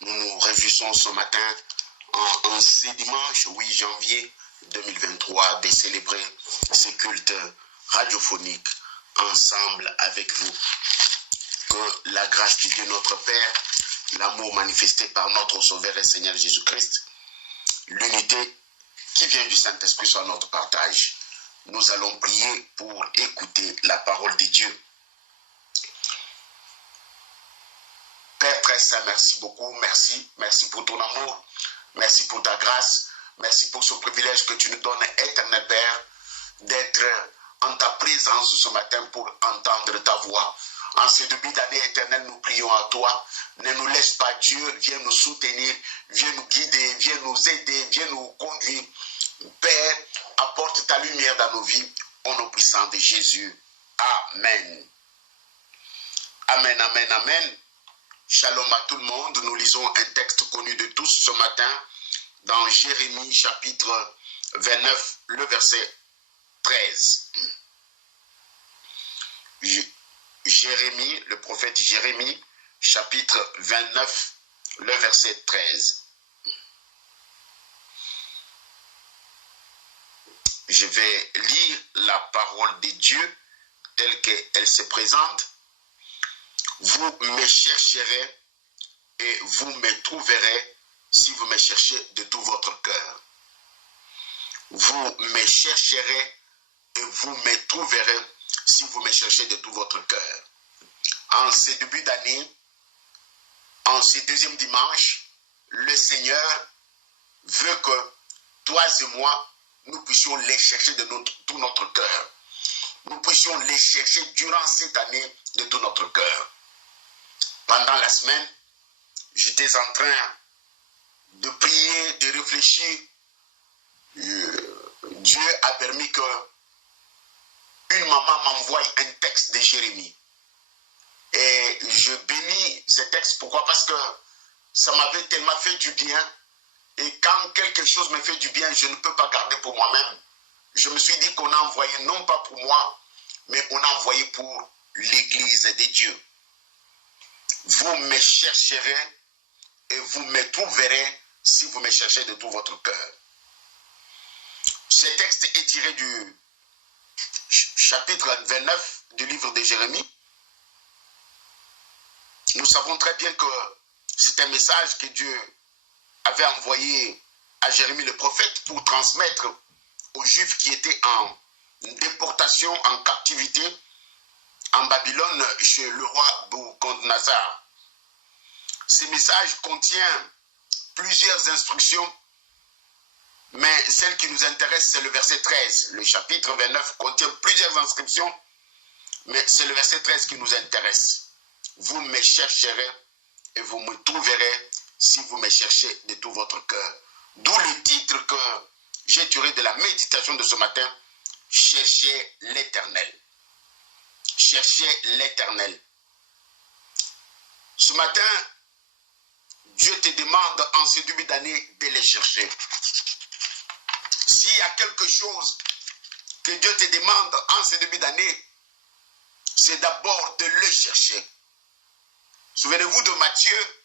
Nous nous réjouissons ce matin, en ce dimanche 8 janvier 2023, de célébrer ce culte radiophonique ensemble avec vous. Que la grâce de Dieu notre Père, l'amour manifesté par notre Sauveur et Seigneur Jésus-Christ, l'unité qui vient du Saint-Esprit soit notre partage. Nous allons prier pour écouter la parole de Dieu. Père très saint, merci beaucoup, merci pour ton amour, merci pour ta grâce, merci pour ce privilège que tu nous donnes, éternel Père, d'être en ta présence ce matin pour entendre ta voix. En ce début d'année éternelle, nous prions à toi. Ne nous laisse pas, Dieu, viens nous soutenir, viens nous guider, viens nous aider, viens nous conduire. Père, apporte ta lumière dans nos vies, au nom puissant de Jésus. Amen. Amen, amen, amen. Shalom à tout le monde. Nous lisons un texte connu de tous ce matin dans Jérémie chapitre 29, le verset 13. Jérémie, le prophète Jérémie, chapitre 29, le verset 13. Je vais lire la parole de Dieu telle qu'elle se présente. Vous me chercherez et vous me trouverez si vous me cherchez de tout votre cœur. Vous me chercherez et vous me trouverez si vous me cherchez de tout votre cœur. En ce début d'année, en ce deuxième dimanche, le Seigneur veut que toi et moi, nous puissions les chercher de tout notre cœur. Nous puissions les chercher durant cette année de tout notre cœur. Pendant la semaine, j'étais en train de prier, de réfléchir. Dieu a permis que une maman m'envoie un texte de Jérémie. Et je bénis ce texte. Pourquoi? Parce que ça m'avait tellement fait du bien. Et quand quelque chose me fait du bien, je ne peux pas garder pour moi-même. Je me suis dit qu'on a envoyé, non pas pour moi, mais on a envoyé pour l'Église de Dieu. Vous me chercherez et vous me trouverez si vous me cherchez de tout votre cœur. Ce texte est tiré du chapitre 29 du livre de Jérémie. Nous savons très bien que c'est un message que Dieu avait envoyé à Jérémie le prophète pour transmettre aux Juifs qui étaient en déportation, en captivité en Babylone chez le roi Nabuchodonosor. Ce message contient plusieurs instructions, mais celle qui nous intéresse, c'est le verset 13. Le chapitre 29 contient plusieurs inscriptions, mais c'est le verset 13 qui nous intéresse. Vous me chercherez et vous me trouverez si vous me cherchez de tout votre cœur. D'où le titre que j'ai tiré de la méditation de ce matin, Cherchez l'Éternel. Cherchez l'Éternel. Ce matin, Dieu te demande en ce début d'année de les chercher. S'il y a quelque chose que Dieu te demande en ce début d'année, c'est d'abord de le chercher. Souvenez-vous de Matthieu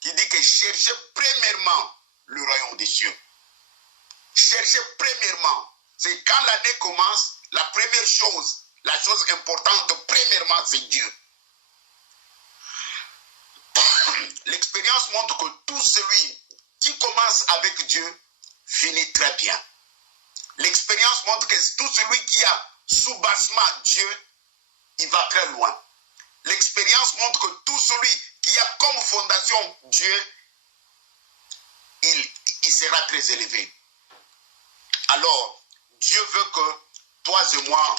qui dit que cherchez premièrement le royaume des cieux. Cherchez premièrement. C'est quand l'année commence, la première chose, la chose importante, premièrement, c'est Dieu. L'expérience montre que tout celui qui commence avec Dieu finit très bien. L'expérience montre que tout celui qui a sous-bassement Dieu, il va très loin. L'expérience montre que tout celui qui a comme fondation Dieu, il sera très élevé. Alors, Dieu veut que toi et moi,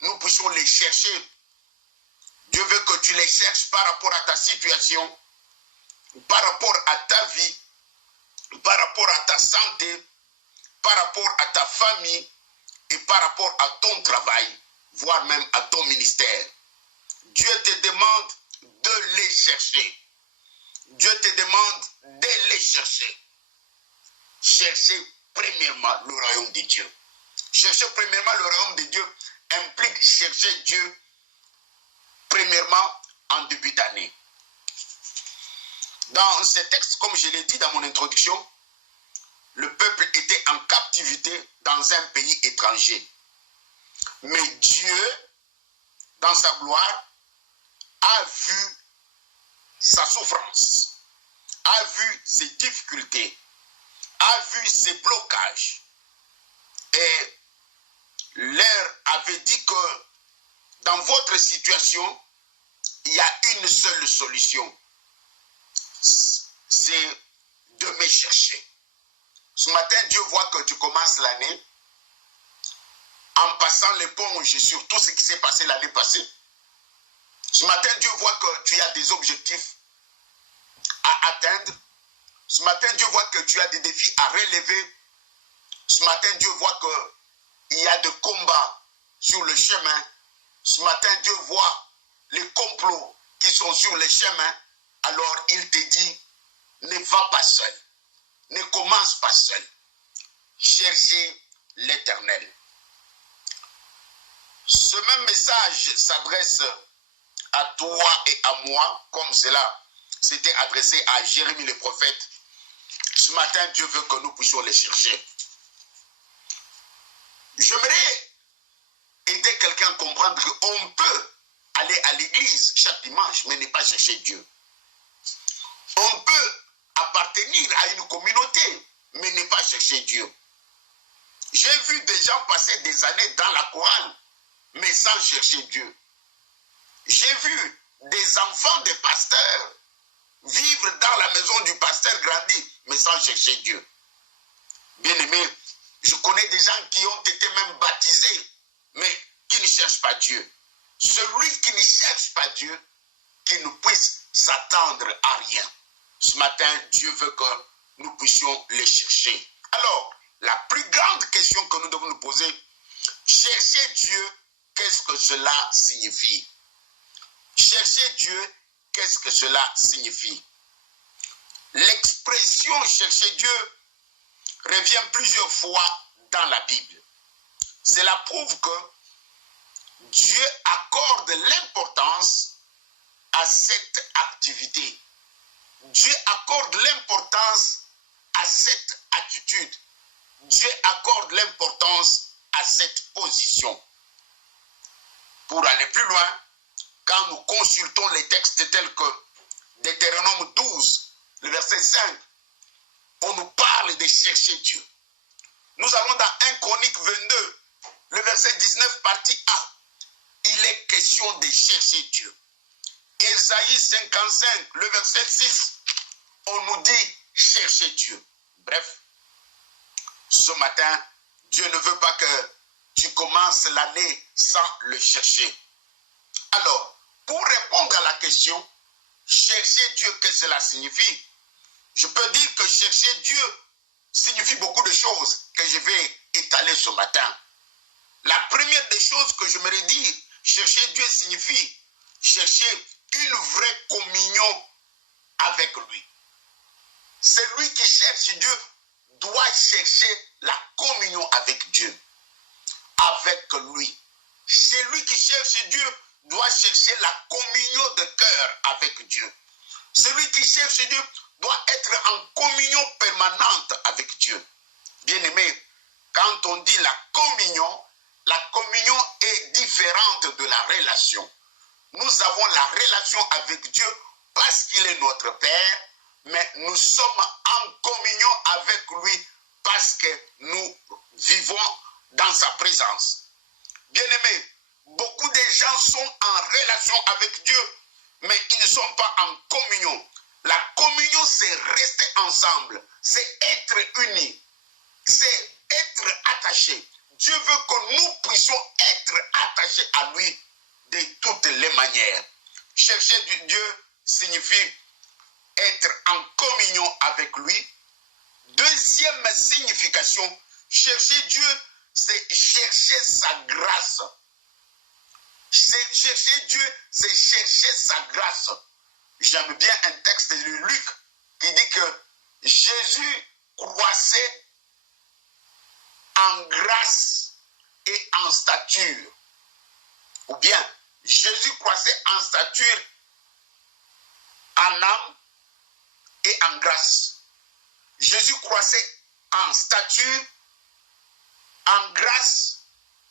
nous puissions les chercher. Dieu veut que tu les cherches par rapport à ta situation, par rapport à ta vie, par rapport à ta santé, par rapport à ta famille et par rapport à ton travail, voire même à ton ministère. Dieu te demande de les chercher. Dieu te demande de les chercher. Chercher premièrement le royaume de Dieu. Chercher premièrement le royaume de Dieu implique chercher Dieu premièrement en début d'année. Dans ces textes, comme je l'ai dit dans mon introduction, le peuple était en captivité dans un pays étranger. Mais Dieu, dans sa gloire, a vu sa souffrance, a vu ses difficultés, a vu ses blocages. Et leur avait dit que dans votre situation, il y a une seule solution. C'est de me chercher. Ce matin, Dieu voit que tu commences l'année en passant l'éponge sur tout ce qui s'est passé l'année passée. Ce matin, Dieu voit que tu as des objectifs à atteindre. Ce matin, Dieu voit que tu as des défis à relever. Ce matin, Dieu voit qu'il y a des combats sur le chemin. Ce matin, Dieu voit les complots qui sont sur le chemin. Alors, il te dit, ne va pas seul. Ne commence pas seul. Cherchez l'Éternel. Ce même message s'adresse à toi et à moi, comme cela s'était adressé à Jérémie le prophète. Ce matin, Dieu veut que nous puissions les chercher. J'aimerais aider quelqu'un à comprendre qu'on peut aller à l'église chaque dimanche, mais ne pas chercher Dieu. On peut appartenir à une communauté, mais ne pas chercher Dieu. J'ai vu des gens passer des années dans la chorale, mais sans chercher Dieu. J'ai vu des enfants de pasteurs vivre dans la maison du pasteur grandi, mais sans chercher Dieu. Bien-aimés, je connais des gens qui ont été même baptisés, mais qui ne cherchent pas Dieu. Celui qui ne cherche pas Dieu, qui ne puisse s'attendre à rien. Ce matin, Dieu veut que nous puissions les chercher. Alors, la plus grande question que nous devons nous poser, chercher Dieu, qu'est-ce que cela signifie? Chercher Dieu, qu'est-ce que cela signifie? L'expression chercher Dieu revient plusieurs fois dans la Bible. Cela prouve que Dieu accorde l'importance à cette activité. Dieu accorde l'importance à cette attitude. Dieu accorde l'importance à cette position. Pour aller plus loin, quand nous consultons les textes tels que Deutéronome 12, le verset 5, on nous parle de chercher Dieu. Nous allons dans 1 Chronique 22, le verset 19, partie A. Il est question de chercher Dieu. Ésaïe 55, le verset 6, on nous dit chercher Dieu. Bref, ce matin, Dieu ne veut pas que tu commences l'année sans le chercher. Alors, pour répondre à la question, chercher Dieu, qu'est-ce que cela signifie? Je peux dire que chercher Dieu signifie beaucoup de choses que je vais étaler ce matin. La première des choses que je me dire, chercher Dieu signifie chercher une vraie communion avec lui. Celui qui cherche Dieu doit chercher la communion avec Dieu, avec lui. Celui qui cherche Dieu doit chercher la communion de cœur avec Dieu. Celui qui cherche Dieu doit être en communion permanente avec Dieu. Bien-aimé, quand on dit la communion est différente de la relation. Nous avons la relation avec Dieu parce qu'il est notre Père, mais nous sommes en communion avec lui parce que nous vivons dans sa présence. Bien-aimés, beaucoup de gens sont en relation avec Dieu, mais ils ne sont pas en communion. La communion, c'est rester ensemble, c'est être unis, c'est être attachés. Dieu veut que nous puissions être attachés à lui de toutes les manières. Chercher Dieu signifie être en communion avec lui. Deuxième signification, chercher Dieu, c'est chercher sa grâce. Chercher Dieu, c'est chercher sa grâce. J'aime bien un texte de Luc qui dit que Jésus croissait en grâce et en stature. Ou bien, Jésus croissait en stature, en âme et en grâce. Jésus croissait en stature, en grâce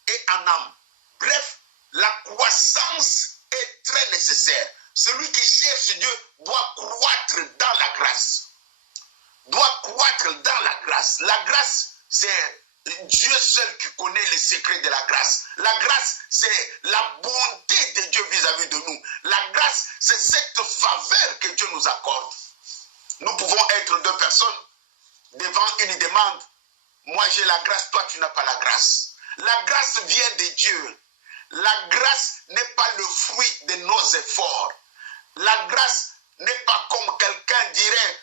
et en âme. Bref, la croissance est très nécessaire. Celui qui cherche Dieu doit croître dans la grâce. Doit croître dans la grâce. La grâce, c'est Dieu seul qui connaît les secrets de la grâce. La grâce, c'est la bonté de Dieu vis-à-vis de nous. La grâce, c'est cette faveur que Dieu nous accorde. Nous pouvons être deux personnes devant une demande. Moi, j'ai la grâce, toi, tu n'as pas la grâce. La grâce vient de Dieu. La grâce n'est pas le fruit de nos efforts. La grâce n'est pas comme quelqu'un dirait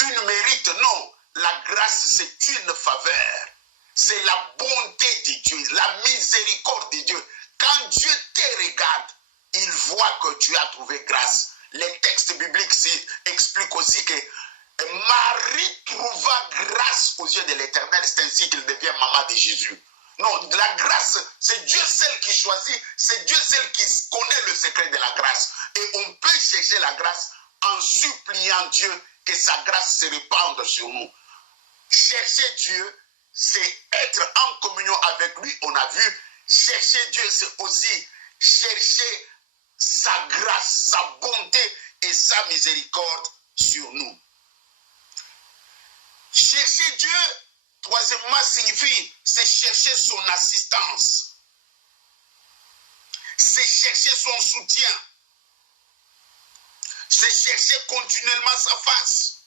une mérite. Non, la grâce, c'est une faveur. C'est la bonté de Dieu, la miséricorde de Dieu. Quand Dieu te regarde, il voit que tu as trouvé grâce. Les textes bibliques expliquent aussi que Marie trouva grâce aux yeux de l'Éternel. C'est ainsi qu'il devient maman de Jésus. Non, la grâce, c'est Dieu seul qui choisit. C'est Dieu seul qui connaît le secret de la grâce. Et on peut chercher la grâce en suppliant Dieu que sa grâce se répande sur nous. Chercher Dieu, c'est être en communion avec lui, on a vu. Chercher Dieu, c'est aussi chercher sa grâce, sa bonté et sa miséricorde sur nous. Chercher Dieu, troisièmement, signifie, c'est chercher son assistance. C'est chercher son soutien. C'est chercher continuellement sa face.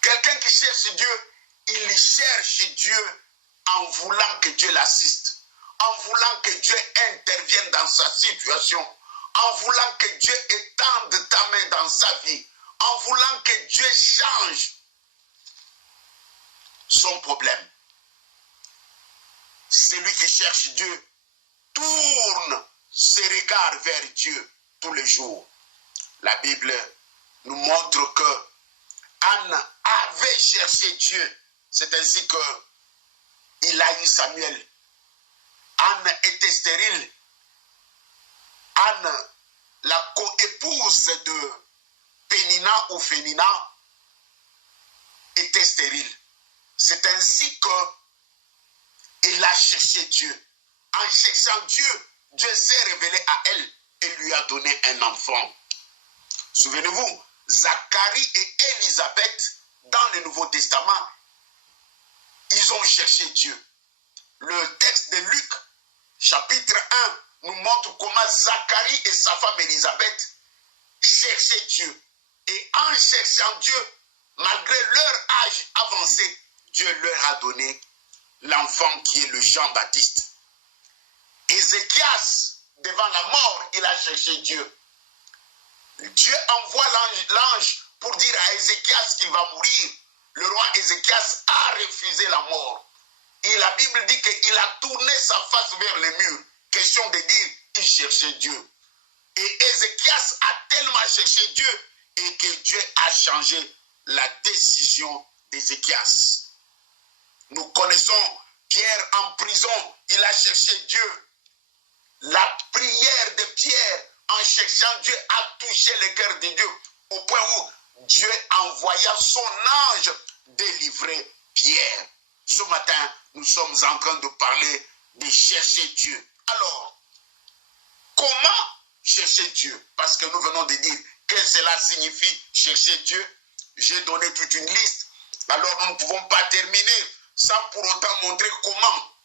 Quelqu'un qui cherche Dieu, il cherche Dieu en voulant que Dieu l'assiste, en voulant que Dieu intervienne dans sa situation, en voulant que Dieu étende ta main dans sa vie, en voulant que Dieu change son problème. Celui qui cherche Dieu tourne ses regards vers Dieu tous les jours. La Bible nous montre que Anne avait cherché Dieu. C'est ainsi qu'il a eu Samuel. Anne était stérile. Anne, la co-épouse de Pénina ou Fénina, était stérile. C'est ainsi qu'il a cherché Dieu. En cherchant Dieu, Dieu s'est révélé à elle et lui a donné un enfant. Souvenez-vous, Zacharie et Élisabeth, dans le Nouveau Testament, ils ont cherché Dieu. Le texte de Luc, chapitre 1, nous montre comment Zacharie et sa femme Élisabeth cherchaient Dieu. Et en cherchant Dieu, malgré leur âge avancé, Dieu leur a donné l'enfant qui est le Jean-Baptiste. Ézéchias, devant la mort, il a cherché Dieu. Dieu envoie l'ange pour dire à Ézéchias qu'il va mourir. Le roi Ézéchias a refusé la mort. Et la Bible dit qu'il a tourné sa face vers le mur. Question de dire, il cherchait Dieu. Et Ézéchias a tellement cherché Dieu et que Dieu a changé la décision d'Ézéchias. Nous connaissons Pierre en prison, il a cherché Dieu. La prière de Pierre en cherchant Dieu a touché le cœur de Dieu au point où Dieu envoya son ange délivrer Pierre. Ce matin, nous sommes en train de parler de chercher Dieu. Alors, comment chercher Dieu? Parce que nous venons de dire que cela signifie chercher Dieu. J'ai donné toute une liste. Alors, nous ne pouvons pas terminer sans pour autant montrer comment.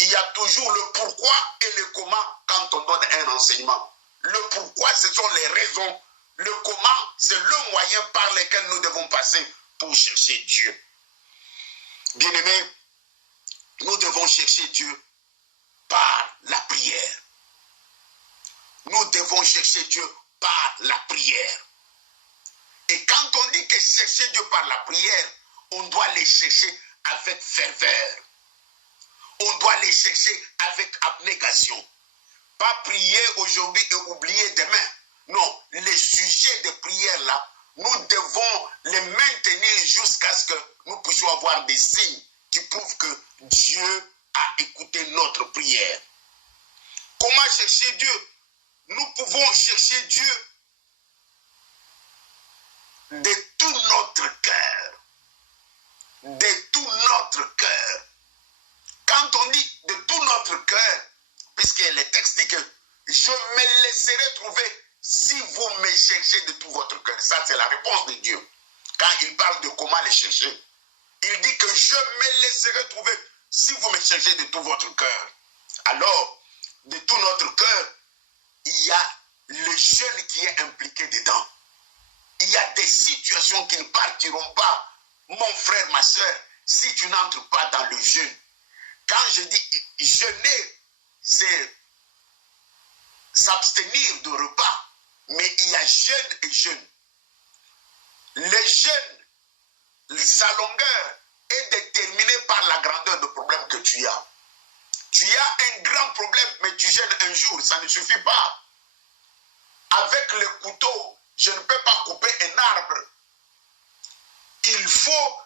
Il y a toujours le pourquoi et le comment quand on donne un enseignement. Le pourquoi, ce sont les raisons. Le comment, c'est le moyen par lequel nous devons passer pour chercher Dieu. Bien-aimés, nous devons chercher Dieu par la prière. Nous devons chercher Dieu par la prière. Et quand on dit que chercher Dieu par la prière, on doit les chercher avec ferveur. On doit les chercher avec abnégation. Pas prier aujourd'hui et oublier demain. Non, les sujets de prière là, nous devons les maintenir jusqu'à ce que nous puissions avoir des signes qui prouvent que Dieu a écouté notre prière. Comment chercher Dieu? Nous pouvons chercher Dieu de tout notre cœur. De tout notre cœur. Quand on dit de tout notre cœur, puisque le texte dit que je me laisserai trouver si vous me cherchez de tout votre cœur. Ça, c'est la réponse de Dieu. Quand il parle de comment les chercher, il dit que je me laisserai trouver si vous me cherchez de tout votre cœur. Alors, de tout notre cœur, il y a le jeûne qui est impliqué dedans. Il y a des situations qui ne partiront pas, mon frère, ma soeur, si tu n'entres pas dans le jeûne. Quand je dis jeûner, c'est s'abstenir de repas. Mais il y a jeûne et jeûne. Le jeûne, sa longueur est déterminée par la grandeur du problème que tu as. Tu as un grand problème, mais tu jeûnes un jour, ça ne suffit pas. Avec le couteau, je ne peux pas couper un arbre. Il faut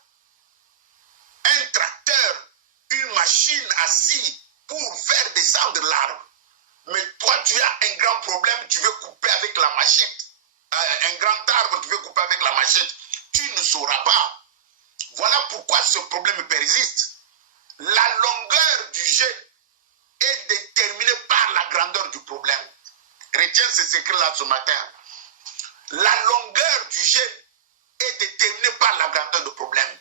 un tracteur, une machine assise pour faire descendre l'arbre. Mais toi, tu as un grand problème, tu veux couper avec la machette. Un grand arbre, tu veux couper avec la machette. Tu ne sauras pas. Voilà pourquoi ce problème persiste. La longueur du jeûne est déterminée par la grandeur du problème. Retiens ce secret-là ce matin. La longueur du jeûne est déterminée par la grandeur du problème.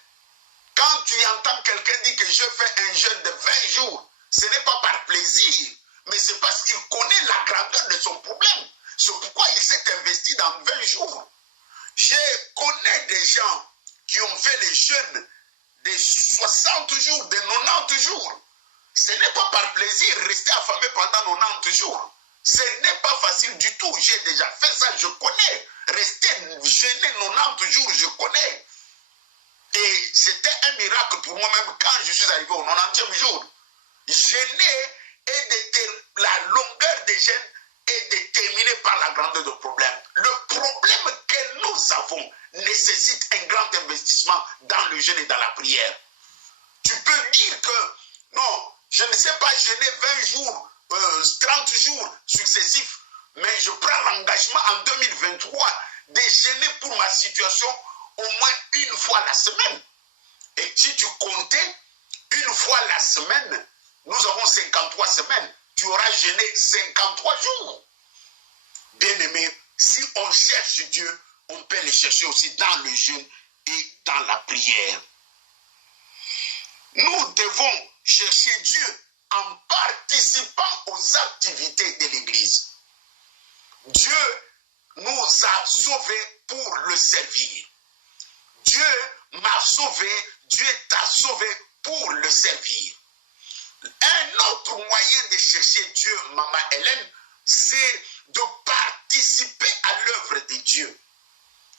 Quand tu entends quelqu'un dire que je fais un jeûne de 20 jours, ce n'est pas par plaisir, mais c'est parce qu'il connaît la grandeur de son problème. C'est pourquoi il s'est investi dans 20 jours. Je connais des gens qui ont fait les jeûnes de 60 jours, de 90 jours. Ce n'est pas par plaisir rester affamé pendant 90 jours. Ce n'est pas facile du tout. J'ai déjà fait ça, je connais. Rester jeûner 90 jours, je connais. Et c'était un miracle pour moi-même quand je suis arrivé au 90e jour. Jeûner la longueur des jeûnes est déterminée par la grandeur du problème. Le problème que nous avons nécessite un grand investissement dans le jeûne et dans la prière. Tu peux dire que non, je ne sais pas jeûner 20 jours, 30 jours successifs, mais je prends l'engagement en 2023 de jeûner pour ma situation au moins une fois la semaine. Et si tu comptais une fois la semaine, nous avons 53 semaines, tu auras jeûné 53 jours. Bien-aimé, si on cherche Dieu, on peut le chercher aussi dans le jeûne et dans la prière. Nous devons chercher Dieu en participant aux activités de l'Église. Dieu nous a sauvés pour le servir. Dieu m'a sauvé, Dieu t'a sauvé pour le servir. Un autre moyen de chercher Dieu, Maman Hélène, c'est de participer à l'œuvre de Dieu.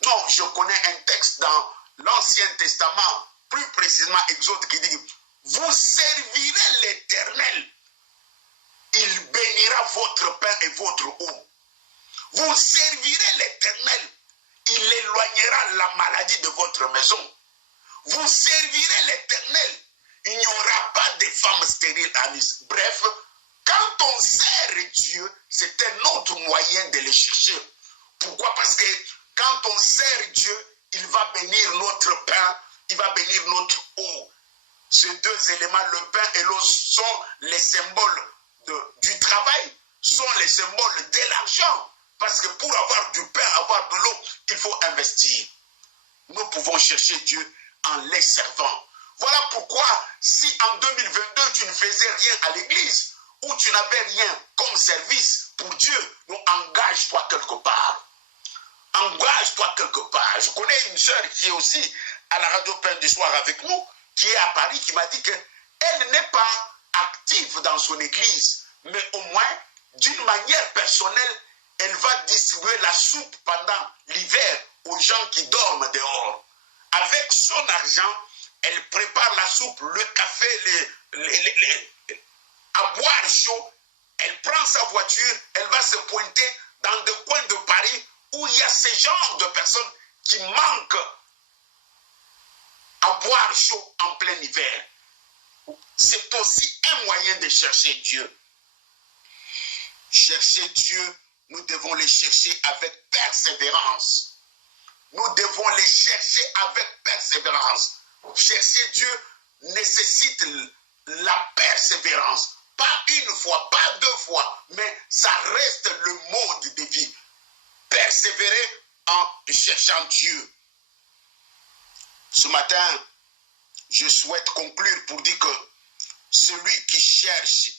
Non, je connais un texte dans l'Ancien Testament, plus précisément Exode, qui dit « Vous servirez l'Éternel, il bénira votre pain et votre eau. Vous servirez l'Éternel, il éloignera la maladie de votre maison. Vous servirez l'Éternel, il n'y aura pas de femmes stériles à Nice. » Bref, quand on sert Dieu, c'est un autre moyen de le chercher. Pourquoi? Parce que quand on sert Dieu, il va bénir notre pain, il va bénir notre eau. Ces deux éléments, le pain et l'eau, sont les symboles du travail, sont les symboles de l'argent. Parce que pour avoir du pain, avoir de l'eau, il faut investir. Nous pouvons chercher Dieu en les servant. Voilà pourquoi, si en 2022, tu ne faisais rien à l'église, ou tu n'avais rien comme service pour Dieu, donc engage-toi quelque part. Engage-toi quelque part. Je connais une sœur qui est aussi à la radio Pain du Soir avec nous, qui est à Paris, qui m'a dit qu'elle n'est pas active dans son église, mais au moins, d'une manière personnelle, elle va distribuer la soupe pendant l'hiver aux gens qui dorment dehors. Avec son argent, elle prépare la soupe, le café, à boire chaud. Elle prend sa voiture, elle va se pointer dans des coins de Paris où il y a ce genre de personnes qui manquent à boire chaud en plein hiver. C'est aussi un moyen de chercher Dieu. Chercher Dieu, nous devons le chercher avec persévérance. nous devons les chercher avec persévérance. Chercher Dieu nécessite la persévérance. Pas une fois, pas deux fois, mais ça reste le mode de vie. Persévérer en cherchant Dieu. Ce matin, je souhaite conclure pour dire que celui qui cherche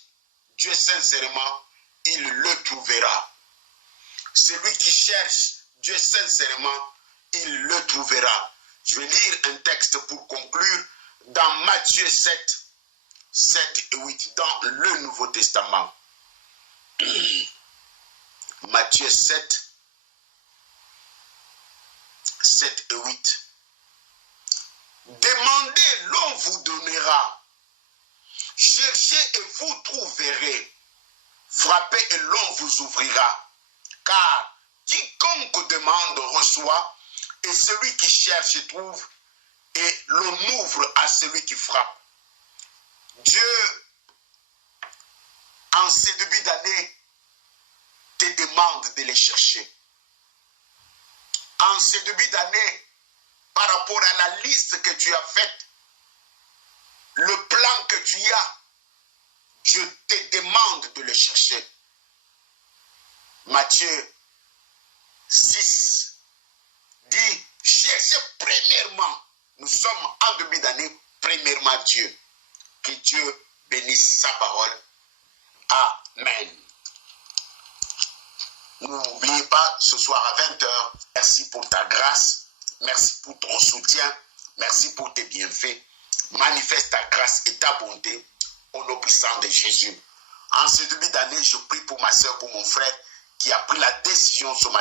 Dieu sincèrement, il le trouvera. Celui qui cherche Dieu sincèrement, il le trouvera. Je vais lire un texte pour conclure dans Matthieu 7, 7 et 8, dans le Nouveau Testament. Matthieu 7, 7 et 8. Demandez, l'on vous donnera. Cherchez et vous trouverez. Frappez et l'on vous ouvrira. Car quiconque demande reçoit, et celui qui cherche trouve, et l'on ouvre à celui qui frappe. Dieu, en ces débuts d'année, te demande de les chercher. En ces débuts d'année, par rapport à la liste que tu as faite, le plan que tu as, Dieu te demande de le chercher. Matthieu 6 dit, cherchez premièrement, nous sommes en début d'année, premièrement Dieu. Que Dieu bénisse sa parole. Amen. N'oubliez pas, ce soir à 20h, merci pour ta grâce, merci pour ton soutien, merci pour tes bienfaits. Manifeste ta grâce et ta bonté au nom puissant de Jésus. En ce début d'année, je prie pour ma soeur, pour mon frère qui a pris la décision ce matin